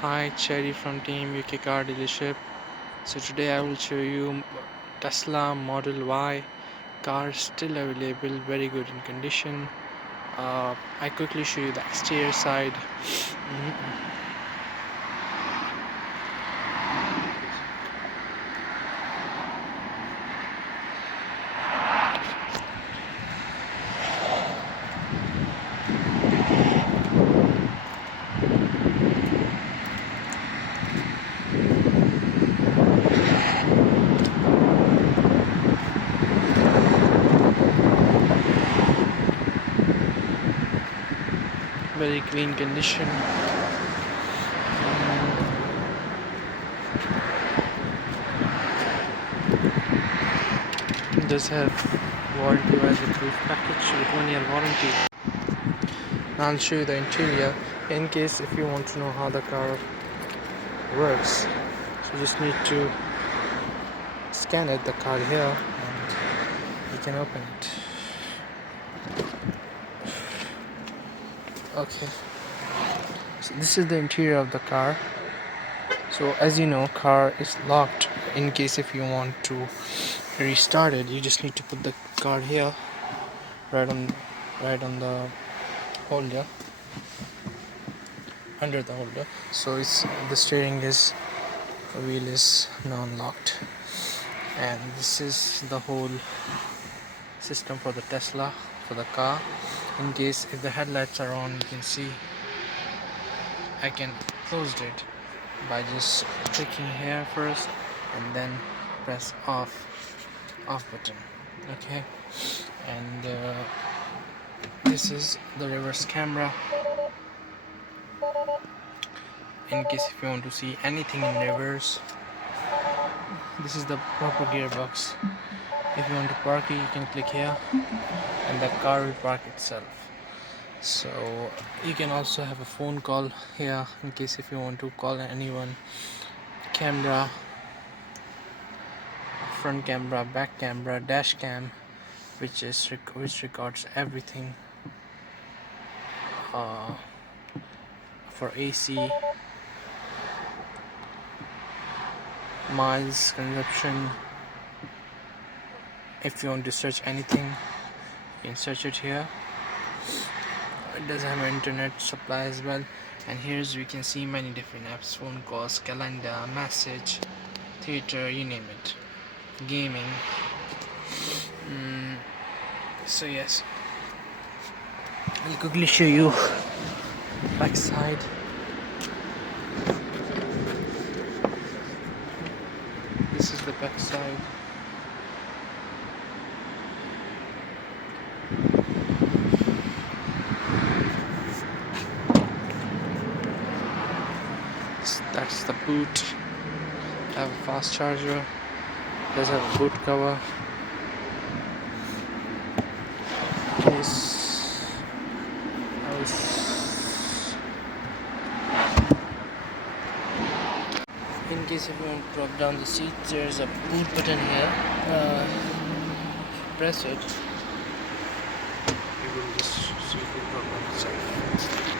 Hi, Cherry from Team UK Car Dealership. So today I will show you Tesla Model Y car, still available, very good in condition. I quickly show you the exterior side. Very clean condition. It does have warranty as approved package with 1 year warranty. I'll show you the interior in case if you want to know how the car works. So you just need to scan it, the card here, and you can open it. Okay, so this is the interior of the car. So as you know, car is locked. In case if you want to restart it, you just need to put the card here, right on the holder, under the holder. So it's the steering is wheel is non-locked, and this is the whole system for the Tesla, for the car. In case if the headlights are on, you can see I can close it by just clicking here first and then press off button. Okay, and this is the reverse camera. In case if you want to see anything in reverse, this is the proper gearbox. If you want to park it, you can click here and the car will park itself. So you can also have a phone call here in case if you want to call anyone. Camera, front camera, back camera, dash cam, which records everything for AC, miles consumption. If you want to search anything, you can search it here. It does have an internet supply as well, and here's we can see many different apps: phone calls, calendar, message, theater, you name it, gaming. So yes, I'll quickly show you back side. This is the back side. That's the boot. I have a fast charger. Does have a boot cover. In case if you want to drop down the seat, there's a boot button here. Press it. You will just see it drop down the side.